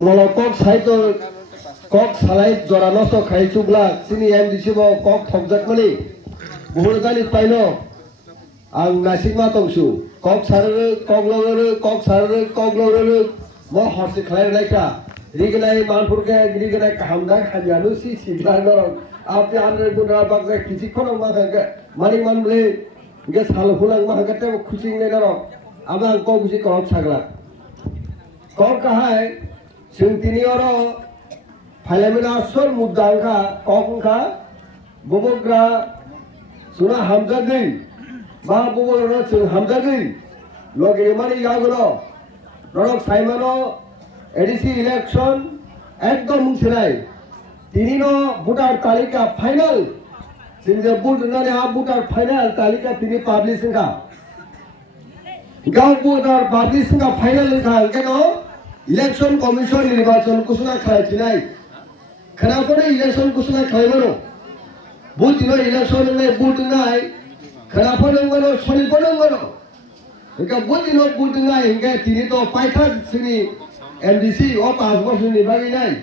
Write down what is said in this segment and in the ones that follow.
Molokok saito kok salai jorano so khai chugla sini MDC bo kok thokjak mani buhurgani paino ang nasikma tongsu kok sarere kok logere mo horsi khlai laika rignai manpurke rignai kahamda khajanu si sidano apni andre gunra bagza kisi khono ma ga mani manble ge sal hulang ma ga te khuching ne daro amang ko busi kok sagla kok kahai जों तिनियारो फाइलामिना sir मुद्दांखा कखंखा बबग्रा सुना हामजागै बा बबग्रा जों हामजागै लगेरे माने यागलो रक साइमानो ADC election एकदम मुंसनाय तिनिनो voter तालिका final जों जे vote होनानै आ भोटार फाइनल तालिका तिनि पाब्लिशिंग का गाव भोटार पाब्लिशिंग का फाइनल का केनो इलेक्शन कमिशन निर्वाचन घोषणा खालामनाय खोनाफोर इलेक्शन घोषणा खालामनो बुदिनो इलेक्शन ने बुदनाय खोनाफोर नंगनो सनिफोर नंगनो एका बुदिनो बुदनाय एंगे तिनि तो पाइथा सिनि एमडीसी ओ 5 बছरनि बागिनाय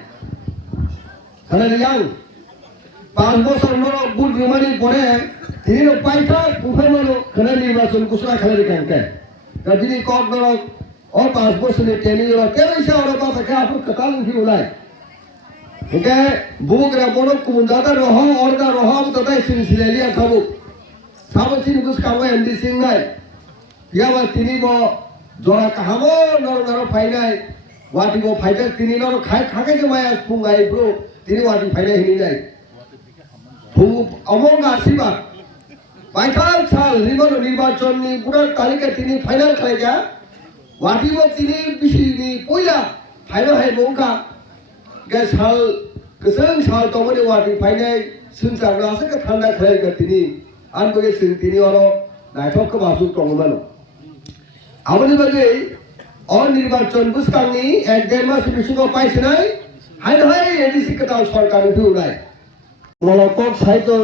खोनादियां 5 বছর नरो बुदमानि परे तिनि तो पाइथा उफायनो खोना निर्वाचन घोषणा खालामनो दा दिनि कक नरो और 5 বছরের ট্রেনিং এর কেমন আর বাবা কে আপনি কতাল উঠি উলাই ওকে বুগরা বড় কুমজাদা রহ অর্দা রহম ততাই সিলসিলালিয়া খাবো সাবসিন বুস কামা এমডি সিং নাই ইয়াবা তিনি ব জরা কাহামো নর নর ফাইনাই ওয়াটি ব ফাইটা তিনি নর খাই খাকে যে মায়া ফুঙ্গাই ব্রো তিনি ওয়াটি ফাইনাই হিনি নাই ফুং অমঙ্গ আশীর্বাদ পাইখাল সাল নির্বাচন নি পুরো তালিকা তিনি ফাইনাল খাইগা वाटिबो तिनि बिसिनि पयला फाइनो हाय मोंका गे साल गोसों साल तमनि वाटि फाइनाय सुनसाग्लासो के थान्दा खालाय तिनि आनबगे सिं तिनि अरो नायथक बासु तंगमोन आबनि बगे अनिर्वाचन बुसकांनि एक देर मास बिसिङाव पाइसनाय हाय हाय एडिसि कताव सरकारनि बिउनाय मलकक साइतो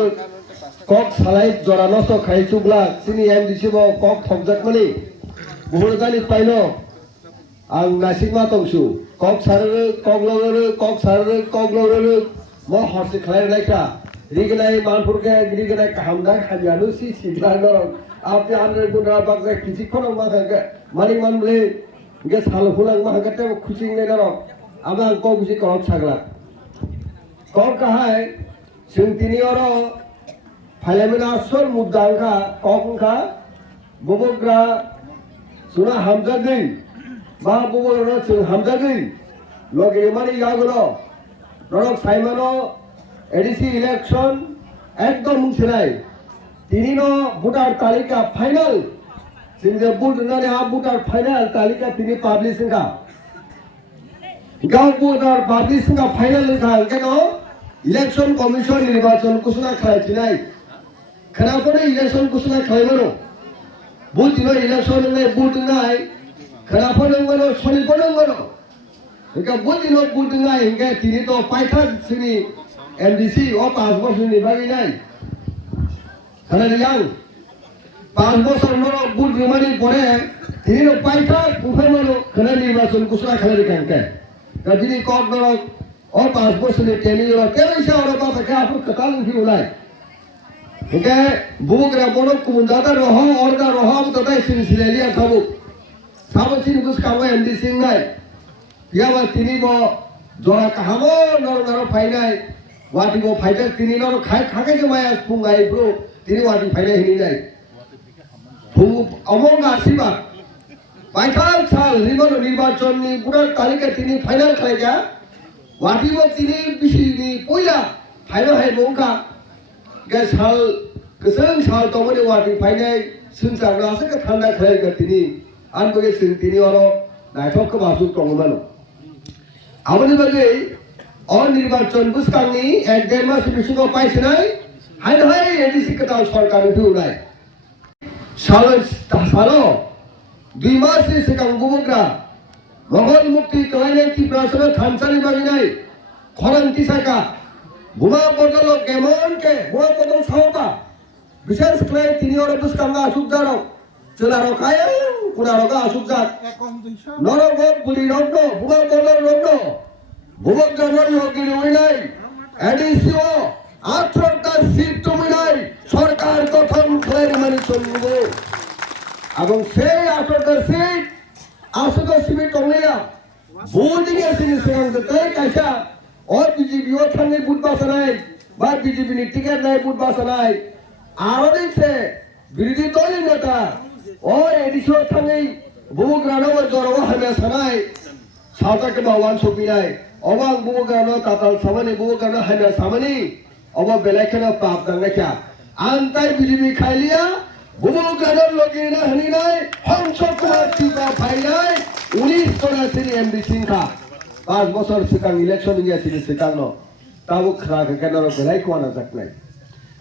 कक सालाय जरानसो खाय चुगला सिनि एमडीसी बो कक थकजाक माने बुहरगानि पाइनो आं नासिकमा तंसु कक सारे कक लगरे mo horsi khlai laika rignai manpurke rignai kahamda khajanu si sidano apni andre gunra bagza kisi khono ma ga mani manble ge sal hulang ma ga te khuching ne daro amang ko busi kok sagla kok kahai जों तिनियारो फाइलामिना sir मुद्दांखा कखंखा बबग्रा सुना हामजागै बा बबग्रा जों हामजागै लगेरे माने यागलो रक साइमानो ADC election एकदम मुंसनाय तिनिनो voter तालिका final जों जे vote होनानै आ भोटार फाइनल तालिका तिनि पाब्लिशिंग का गाव भोटार पाब्लिशिंग का फाइनल का केनो इलेक्शन कमिशन निर्वाचन घोषणा खालामनाय खोनाफोर इलेक्शन घोषणा खालामनो बुदिनो इलेक्शन ने बुदनाय खोनाफोर नंगनो सनिफोर नंगनो एका बुदिनो बुदनाय एंगे तिनि तो पाइथा सिनि एमडीसी ओ 5 বছরनि बागिनाय खोनादियां 5 বছর नरो बुदमानि परे तिनि तो पाइथा उफायनो खोना निर्वाचन घोषणा खालामनो दा दिनि कक नरो और 5 বছরের ট্রেনিং এর কেমন আর বাবা কে আপনি কতাল উঠি উলাই ওকে বুগরা বড় কুমজাদা রহ অর্দা রহম ততাই সিলসিলালিয়া খাবো সাবসিন বুস কামা এমডি সিং নাই ইয়াবা তিনি ব জরা কাহামো নর নর ফাইনাই ওয়াটি ব ফাইটা তিনি নর খাই খাকে যে মায়া ফুঙ্গাই ব্রো তিনি ওয়াটি ফাইনাই হিনি নাই ফুং অমঙ্গ আশীর্বাদ পাইখাল সাল নির্বাচন নি পুরো তালিকা তিনি ফাইনাল খাইগা वाटिबो तिनि बिसिनि पयला फाइनो हाय मोंका गे साल गोसों साल तमनि वाटि फाइनाय सुनसाग्लासो के थान्दा खालाय तिनि आनबगे सिं तिनि अरो नायथक बासु तंगमोन आबनि बगे अनिर्वाचन बुसकांनि एक देर मास बिसिङाव पाइसनाय हाय हाय एडिसि कताव सरकारनि बिउनाय सालो 2 मासनि सिगां बुबग्रा मगल मुक्ति कलायनाय टिप्रासनो थानसालि बागिनाय खरां तिसाका बुमा बदल केमन के बुमा बदल सावबा विशेष क्लाय तिनि और बुसकांगा असुबदारो चलारो खाय कुनारो का असुबजात नरगो बुली रंगो बुमा बदल रंगो বুবক জনর লগি রইলাই এডিসিও 18টা সিট জমিনাই সরকার গঠন খালের মানে চলব এবং সেই 18টা সিট আসলে সিট টংলাইয়া বুদিং এসিনি সিগাंगতে কাইসা ও বিজেপি ও থাঙ্গি বুট বাসনাই বা বিজেপি নি টিকেট নাই বুট বাসনাই আরো দিছে বিরোধী দলের নেতা ও এডিসিও থাঙ্গি বুবক রানো জরও হামে সানাই সাউতাকে বাওয়ান সপিনাই অবাং বুবক রানো তাতাল সামানি বুবক রানো হামে সামানি অবা বেলাইখানে পাপ দাঙ্গাইয়া আন্তাই বিজেপি খাইলিয়া বুবক রানোর লগি না হানি নাই হংসক কুমার টিকা ফাইনাই 19 জন সিনি এমডি সিংহা 5 বছর সিকাং ইলেকশন ইয়া সিনি সিকাং নো তাবো খারাকে কেন বেলাই কোয়ানা জাকলাই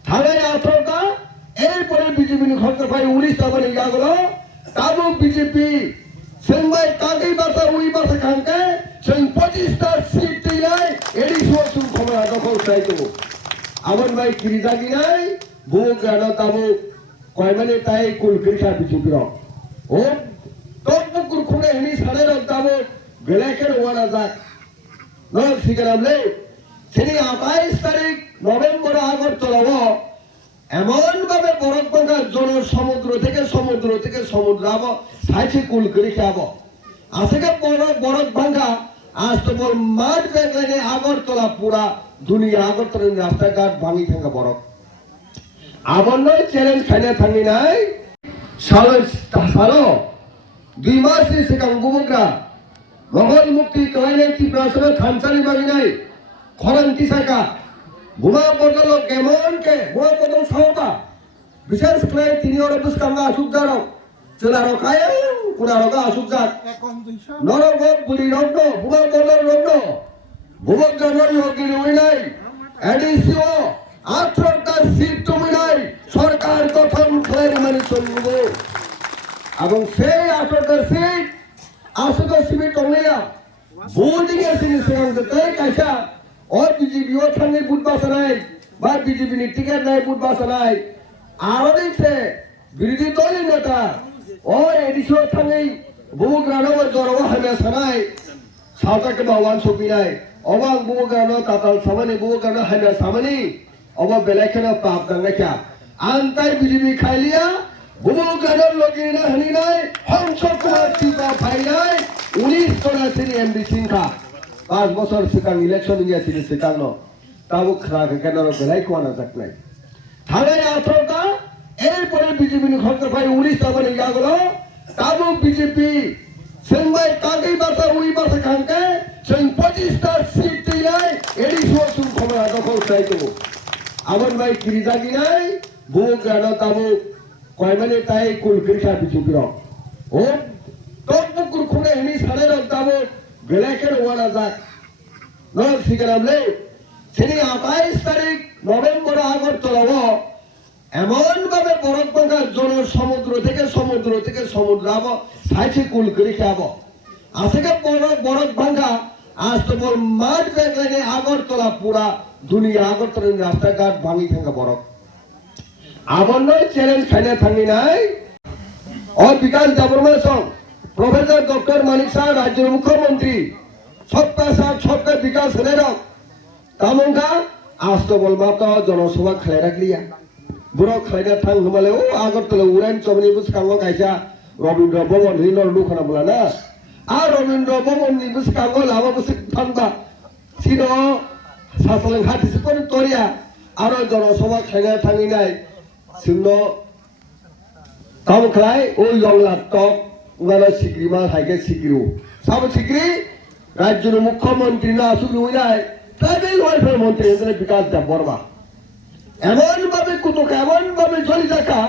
থানায় 18টা এরপরে বিজেপি নি খরচ পাই 19 টা বলে ইয়াগুলো তাবো বিজেপি সেনবাই কাগই বাসা উই বাসা খানকে সেন 25 টা সিট দিলাই এডি সুসুম খবর দখল চাইতো আমন ভাই কিরিজাগি নাই বুক রানো তাবো কয় মানে তাই কুলকিরসা বিজেপি র ও টপকুর খুনে হেনি সাড়ে রক্তাবো বেলাইকের ওয়ানা যাক নয় শিখলামলে সেনি 28 তারিখ নভেম্বরে আগরতলাব এমন ভাবে বরফ ভাঙা জন সমুদ্র থেকে সমুদ্র আব সাইছে কুল করে খাব আজকে বরফ ভাঙা আজ তো বল মাঠ ব্যাগলাইনে আগরতলা পুরা দুনিয়া আগরতলার রাস্তাঘাট ভাঙি থাকা বরফ আবার নয় চ্যালেঞ্জ খাইনা থাকি নাই সালো 2 মাস সিকাং বুবকরা মঙ্গল মুক্তি কয়নে কি প্রাসনে খানসানি বাগি নাই খরান্তি সাকা বুমা বদল কেমন কে বুমা বদল সাওবা বিশেষ করে তিনি ওর বুসকাঙ্গা আসুকদার চলার কায় পুরা রগা আসুকদার নরগ বুড়ি রগ্ন বুমা বদল রগ্ন বুবক জনর লগি রইলাই এডিসিও 18টা সিট জমিনাই সরকার গঠন খালের মানে চলব এবং সেই 18টা সিট আসলে সিট টংলাইয়া বুদিং এসিনি সিগাंगতে কাইসা ও বিজেপি ও থাঙ্গি বুট বাসনাই বা বিজেপি নি টিকেট নাই বুট বাসনাই আরো দিছে বিরোধী দলের নেতা ও এডিসিও থাঙ্গি বুবক রানো জরও হামে সানাই সাউতাকে বাওয়ান সপিনাই অবাং বুবক রানো তাতাল সামানি বুবক রানো হামে সামানি অবা বেলাইখানে পাপ দাঙ্গাইয়া আন্তাই বিজেপি খাইলিয়া বুবক রানোর লগি না হানি নাই হংসক কুমার টিকা ফাইনাই 19 জন সিনি এমডি সিংহা 5 বছর সিকাং ইলেকশন ইয়া সিনি সিকাং নো তাবো খারাকে কেন বেলাই কোয়ানা জাকলাই থানায় 18টা এরপরে বিজেপি নি খরচ পাই 19 টা বলে ইয়াগুলো তাবো বিজেপি সেনবাই কাগই বাসা উই বাসা খানকে সেন 25 টা সিট দিলাই এডি সুসুম খবর দখল চাইতো আমন ভাই কিরিজাগি নাই বুক রানো তাবো কয় মানে তাই কুলকিরসা বিজেপি র ও টপকুর খুনে হেনি সাড়ে রক্তাবো বেলাইকের ওয়ানা যাক নয় শিখলামলে সেনি 28 তারিখ নভেম্বরে আগরতলাব এমন ভাবে বরফ ভাঙা জন সমুদ্র থেকে সমুদ্র আব সাইছে কুল করে খাব আজকে বরফ ভাঙা আজ তো বল মাঠ ব্যাগলাইনে আগরতলা পুরা দুনিয়া আগরতলার রাস্তাঘাট ভাঙি থাকা বরফ আবার নয় চ্যালেঞ্জ খাইনা থাকি নাই ও বিকাশ দেববর্মা সং প্রফেসর ডক্টর মানিক শাহ রাজ্যের মুখ্যমন্ত্রী সবকা সাথ সবকা বিকাশ হলে রাখ তামঙ্কা আজ তো বলবা তো জনসভা খাই রাখলিয়া বুড়ো খাইনা থাং হমালে ও আগরতলা উড়ান চমনি বুসকাঙ্গ কাইসা রবীন্দ্র ভবন হিনর লুখানা বলা না আর রবীন্দ্র ভবন নি বুসকাঙ্গ লাভা বুসিক থাঙ্গা সিন সাসলে হাতিস কোন তরিয়া আরো জনসভা খাইনা থাঙ্গি নাই সিন্ন তামখাই ও ইয়ংলা টক উনারা সিক্রি মা হাইকে সিক্রিও সব সিক্রি রাজ্যের মুখ্যমন্ত্রী না আসুক উইনাই ট্রাইবেল ওয়েলফেয়ার মন্ত্রী এখানে বিকাশ দেববর্মা এমন ভাবে কুতুক এমন ভাবে জড়ি থাকা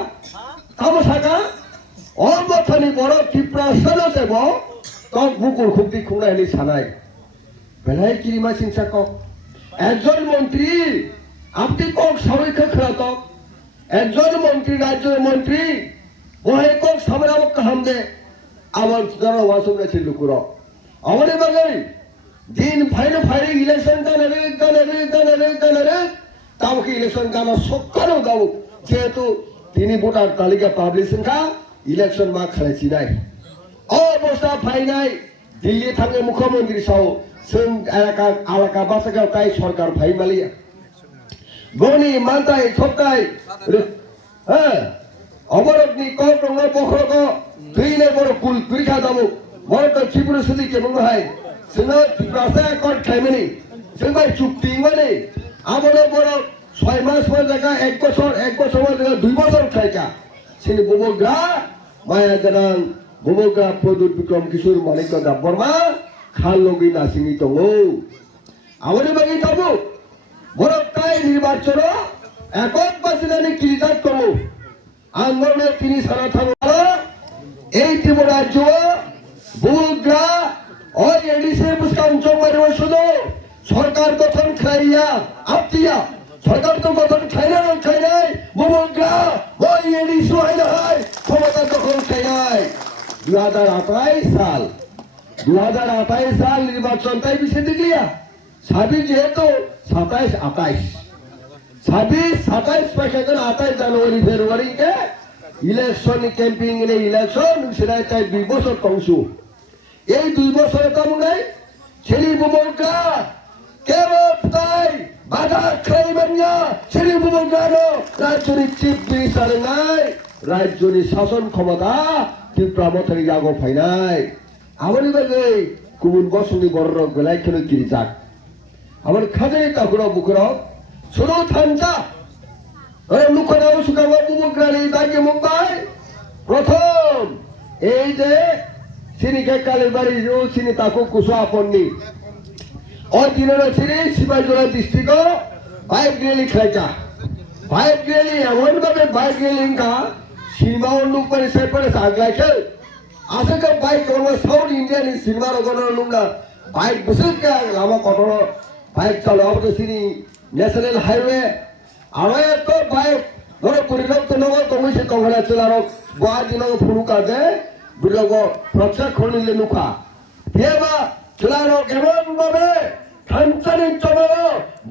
কাম থাকা অমথানি বড় ত্রিপুরা সেনা দেব তক বুকুর খুবটি খুঁড়া এলি সানাই বেলাই কিরিমা চিন্তা কক একজন মন্ত্রী আপনি কক সবাইকে খেলাত একজন মন্ত্রী রাজ্যের মন্ত্রী ওহে কক সামনে আমাকে কাহাম দে আমার যারা ওয়াসুমরা ছিল লুকুর আমাদের বাঙালি দিন ফাইরে ইলেকশন গানে তাও কি ইলেকশন গানা সকালেও দাও যেহেতু তিনি ভোটার তালিকা পাবলিশন কা ইলেকশন মা খেলেছি নাই অবস্থা ফাই নাই দিল্লি থাকে মুখ্যমন্ত্রী সহ जों एलाका बासागाव ताई सरकार भाई मालिया गनि मानताय थपताय अबरकनि कक रंग बखरक दैने बर कुल परीक्षा दामु बरक त्रिपुरा सुदि केमंहाय जोंना त्रिपुरासा कट खायमनि जों बाय चुक्ति माने आबनो बर 6 मास पर जागा 1 बছর पर जागा 2 বছর खायका सिनि बुबग्रा माया गोनां बुबग्रा प्रदुत विक्रम किशोर मानिक बर्मा खाल लगी नासिनि दङो आबनि बागै ताबु बरक ताई निर्वाचन एকক बासिनानि किरिजात दङो आंगरने तिनि सारा थाङो এই ত্রিপুরা রাজ্য বুবগ্রা ও এডিসি মুসকাম জমাইরো শুধু সরকার গঠন খাইয়া আপতিয়া সরকার তো গঠন খাইনাই বুবগ্রা ওই এডিসি হয় ক্ষমতা দখল খাইনাই 2028 সাল নির্বাচন তাই বিষয় গিয়া সাবি যেহেতু 27 पैसा 28 জানুয়ারি ফেব্রুয়ারি के ইলেকশন ক্যাম্পিং এর ইলেকশন সেটা তাই 2 বছর কংসু এই 2 বছরে তো নাই ছেলে বুবগ্রা কেবল তাই বাধা খাইবেন না ছেলে বুবগ্রা রাজ্যের চিফ মিনিস্টার নাই রাজ্যের শাসন ক্ষমতা ত্রিপুরা মথারি জাগো ফাইনাই আমারই বাগে কুবুন বসুনি বড় গলাই খেলে কিরি যাক আমার খাজাই তাকুরা বুকুরা শুনো থানচা লুকনাও সুকাবা বুবগ্রানি দাগে মুম্বাই প্রথম এই যে সিনিকে কালের বাড়ি রো সিনি তাকু কুসা আপনি और दिनों सिरी शिवाजोरा डिस्ट्रिक्ट बाइक रैली खायचा बाइक रैली एमन भाबे बाइक रैली का सिनेमा लोक पर से पर सागलायके आसे का बाइक और साउथ इंडियन सिनेमा रगनो लुंगा बाइक बुसक का लामा कटरो बाइक चलो अब सिनी नेशनल हाईवे आवे तो बाइक ধরে পরিবর্তন নগর কমিশন কংগ্রেস চলারো বয়া দিনক ফুলুকা দে বিলগো প্রচার খনিলে নুকা হেবা চলারো কেমন ভাবে খানচানি চলো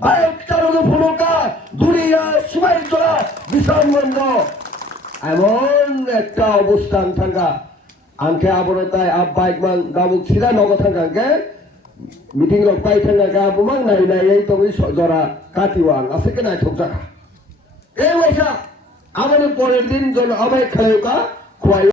বাইক চালক ফুলুকা দুনিয়া সুবাই চলা বিশাল বন্ধ এমন একটা অবস্থান থাকা আঙ্কে আবরতায় আব বাইক মান গাবুক সিরা নগর থাকাকে মিটিং রক পাই থাকা গাবুমাং নাই নাই এই তো জরা কাটিওয়াং আছে কেনা ঠকজাকা এই বৈশা আমাদের পরের দিন জন আবাই খেলেও কা খোয়াই